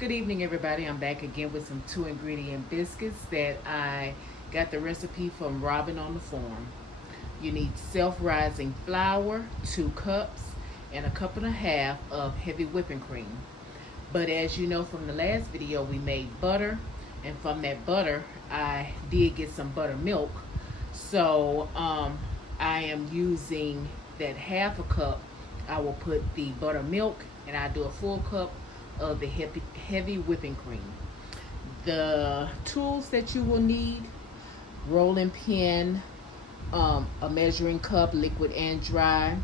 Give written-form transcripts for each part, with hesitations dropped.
Good evening, everybody. I'm back again with some 2 ingredient biscuits that I got the recipe from Robin on the Farm. You need self-rising flour, 2 cups, and a cup and a half of heavy whipping cream. But as you know from the last video, we made butter, and from that butter, I did get some buttermilk. So I am using that half a cup. I will put the buttermilk, and I do a full cup of the heavy whipping cream. The tools that you will need: rolling pin, a measuring cup, liquid and dry,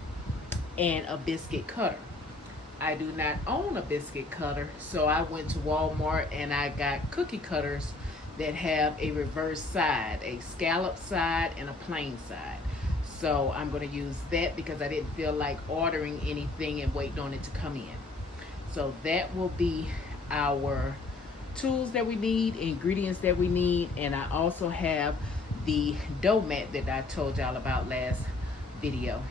and a biscuit cutter. I do not own a biscuit cutter, so I went to Walmart and I got cookie cutters that have a reverse side, a scallop side and a plain side. So I'm going to use that because I didn't feel like ordering anything and waiting on it to come in. So that will be our tools that we need, ingredients that we need, and I also have the dough mat that I told y'all about last video.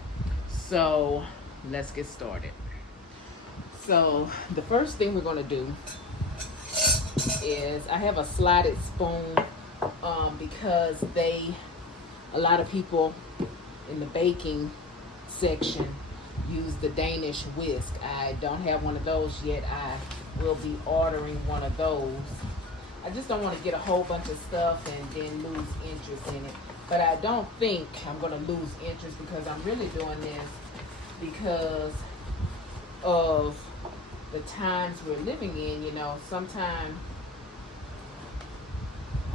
So let's get started. So the first thing we're going to do is I have a slotted spoon because a lot of people in the baking section use the Danish whisk. I don't have one of those yet. I will be ordering one of those. I just don't want to get a whole bunch of stuff and then lose interest in it. But I don't think I'm going to lose interest because I'm really doing this because of the times we're living in. You know, sometimes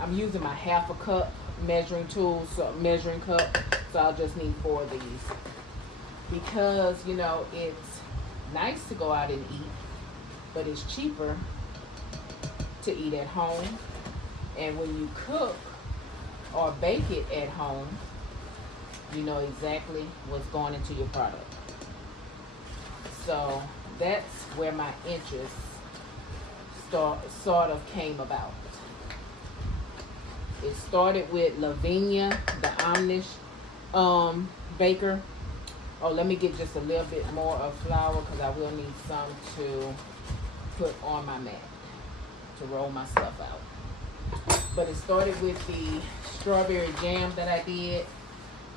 I'm using my half a cup measuring tool, so measuring cup, so I'll just need 4 of these. Because, you know, it's nice to go out and eat, but it's cheaper to eat at home. And when you cook or bake it at home, you know exactly what's going into your product. So that's where my interest sort of came about. It started with Lavinia, the Amish baker. Oh, let me get just a little bit more of flour because I will need some to put on my mat to roll my stuff out. But it started with the strawberry jam that I did,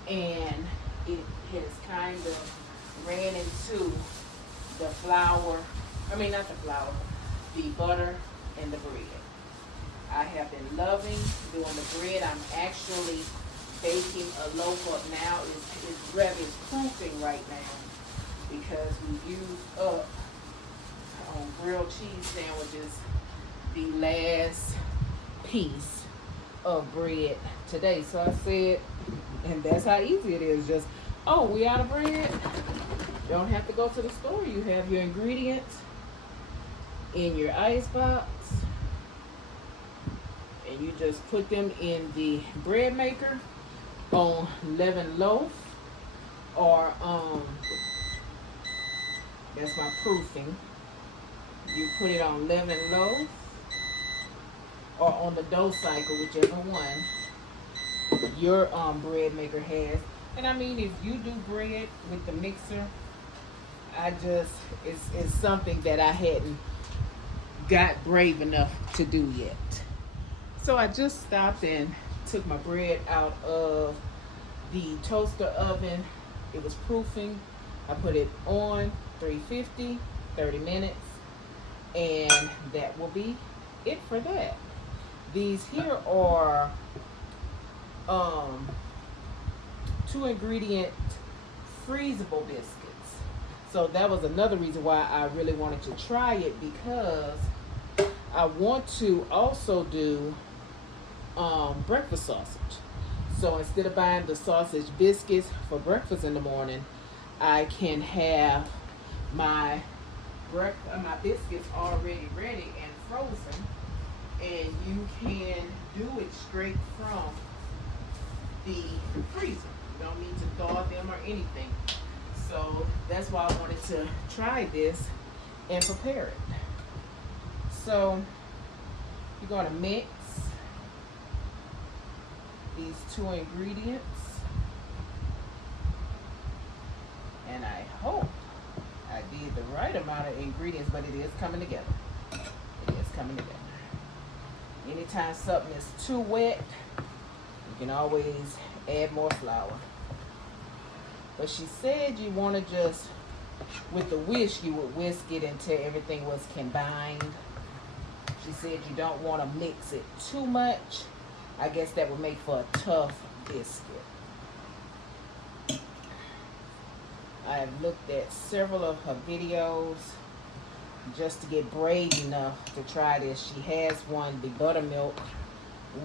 and it has kind of ran into the flour, not the flour, the butter and the bread. I have been loving doing the bread. I'm actually baking a loaf up now. It's proofing right now because we used up on grilled cheese sandwiches the last piece of bread today. So I said, and that's how easy it is. Just, oh, we out of bread? Don't have to go to the store. You have your ingredients in your ice box, and you just put them in the bread maker on leavened loaf, or that's my proofing. You put it on leavened loaf or on the dough cycle, whichever one your bread maker has. And I mean, if you do bread with the mixer, it's something that I hadn't got brave enough to do yet. So I just stopped and took my bread out of the toaster oven. It was proofing. I put it on 350, 30 minutes, and that will be it for that. These here are 2 ingredient freezable biscuits. So that was another reason why I really wanted to try it, because I want to also do breakfast sausage. So instead of buying the sausage biscuits for breakfast in the morning, I can have my biscuits already ready and frozen, and you can do it straight from the freezer. You don't need to thaw them or anything. So that's why I wanted to try this and prepare it. So you're going to mix these 2 ingredients, and I hope I did the right amount of ingredients, but it is coming together. It is coming together. Anytime something is too wet, you can always add more flour. But she said you want to just, with the whisk, you would whisk it until everything was combined. She said you don't want to mix it too much. I guess that would make for a tough biscuit. I have looked at several of her videos just to get brave enough to try this. She has one, the buttermilk,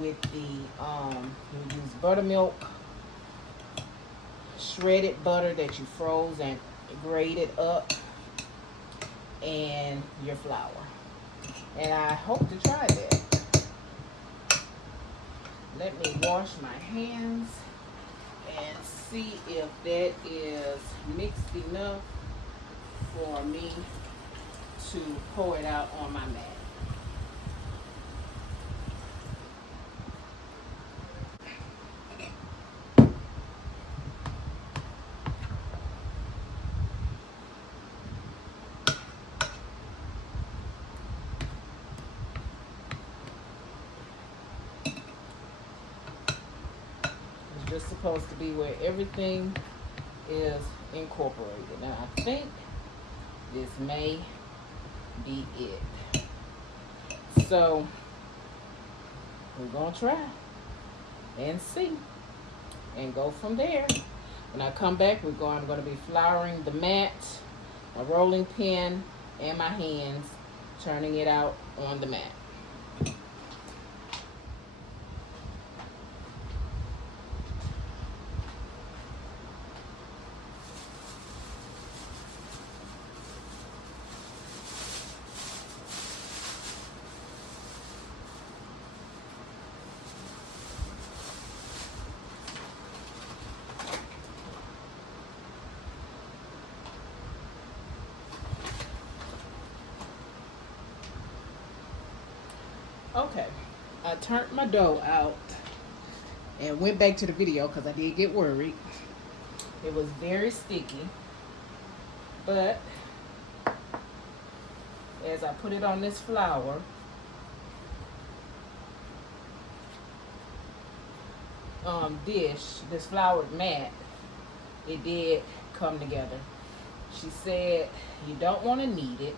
with the, you use buttermilk, shredded butter that you froze and grated up, and your flour. And I hope to try that. Let me wash my hands and see if that is mixed enough for me to pour it out on my mat. It's just supposed to be where everything is incorporated. Now I think this may be it. So we're gonna try and see and go from there. When I come back, I'm gonna be flouring the mat, my rolling pin, and my hands, turning it out on the mat. Okay, I turned my dough out and went back to the video because I did get worried. It was very sticky, but as I put it on this flour, this floured mat, it did come together. She said you don't want to knead it,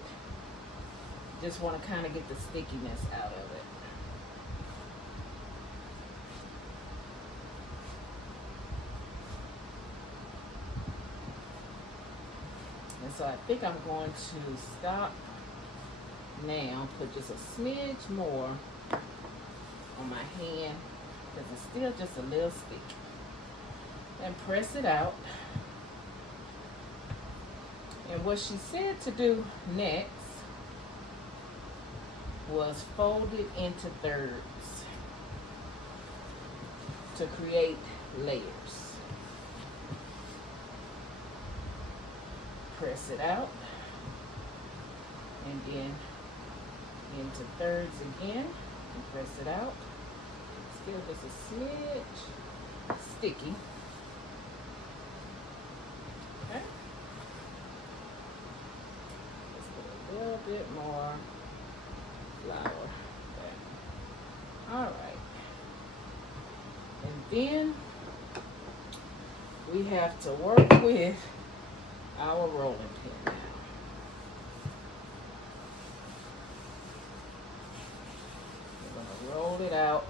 just want to kind of get the stickiness out of it. And so I think I'm going to stop now, put just a smidge more on my hand because it's still just a little sticky. And press it out. And what she said to do next was fold it into thirds to create layers. Press it out and then into thirds again and press it out. Still just a smidge sticky. Okay. Let's put a little bit more flour. Okay. All right. And then we have to work with our rolling pin now. We're going to roll it out.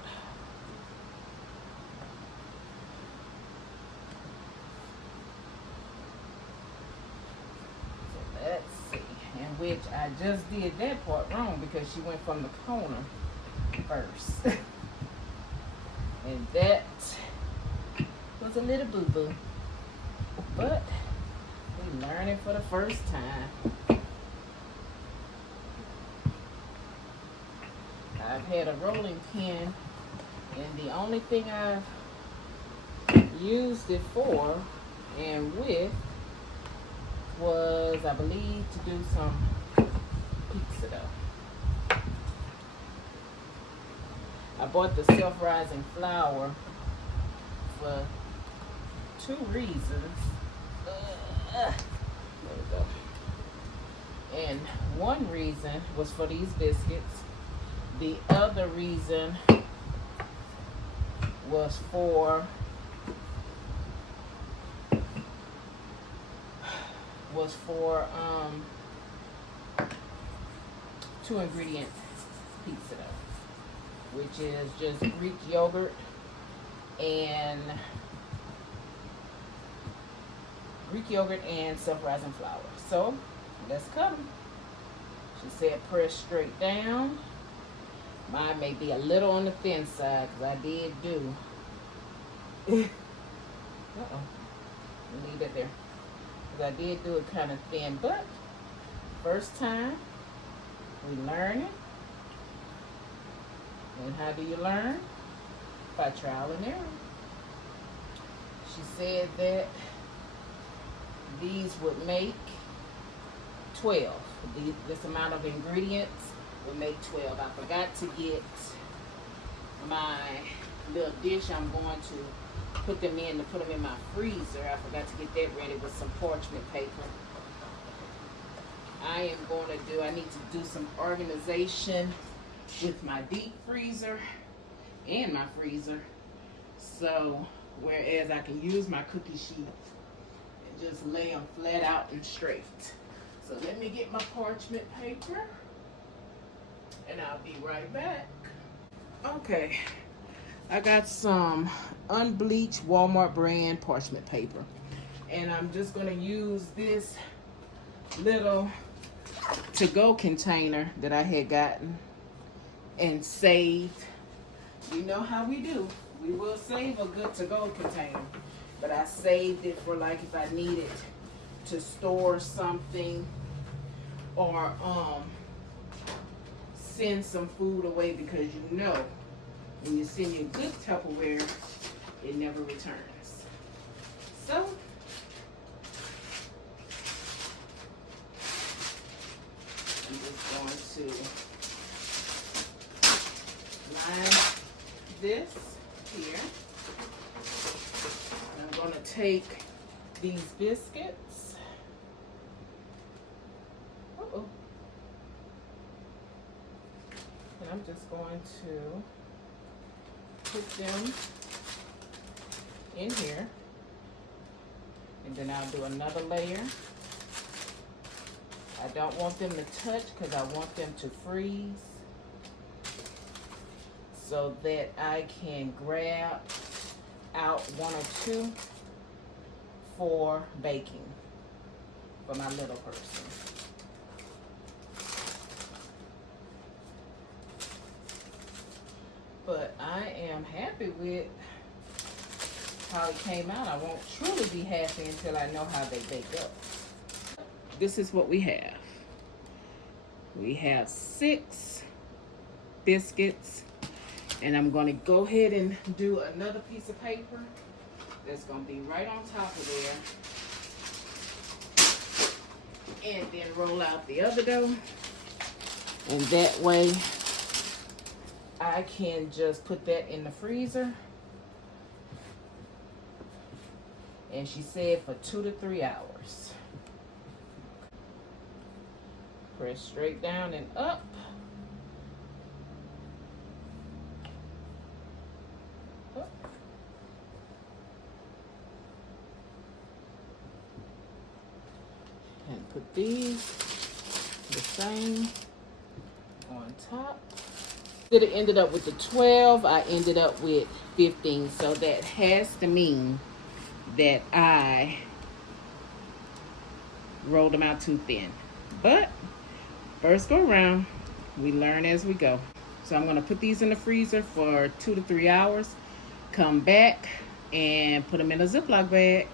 So let's see. And which I just did that part wrong because she went from the corner first. And that was a little boo-boo. But we learning for the first time. I've had a rolling pin, and the only thing I've used it for and with was, I believe, to do some pizza dough. I bought the self-rising flour for two reasons. There we go. And one reason was for these biscuits, The other reason was for two ingredient pizza dough, which is just Greek yogurt and self-rising flour. So let's cut them. She said press straight down. Mine may be a little on the thin side because I did do. Leave that there. Because I did do it kind of thin, but first time we learn it. And how do you learn? By trial and error. She said that these would make 12. This amount of ingredients would make 12. I forgot to get my little dish I'm going to put them in, to put them in my freezer. I forgot to get that ready with some parchment paper. I need to do some organization with my deep freezer and my freezer. So, whereas I can use my cookie sheet and just lay them flat out and straight. So let me get my parchment paper and I'll be right back. Okay, I got some unbleached Walmart brand parchment paper. And I'm just gonna use this little to-go container that I had gotten and saved. You know how we do. We will save a good to-go container. But I saved it for like if I needed to store something or send some food away, because you know when you send your good Tupperware, it never returns. So I'm just going to line this here. I'm going to take these biscuits. And I'm just going to put them in here. And then I'll do another layer. I don't want them to touch because I want them to freeze so that I can grab out one or two for baking for my little person. But I am happy with how it came out. I won't truly be happy until I know how they bake up. This is what we have. We have 6 biscuits, and I'm going to go ahead and do another piece of paper that's going to be right on top of there, and then roll out the other dough, and that way I can just put that in the freezer. And she said for 2 to 3 hours. Press straight down and up. And put these the same on top. It ended up with the 12. I ended up with 15. So that has to mean that I rolled them out too thin. But first go around, we learn as we go. So I'm going to put these in the freezer for 2 to 3 hours. Come back and put them in a Ziploc bag.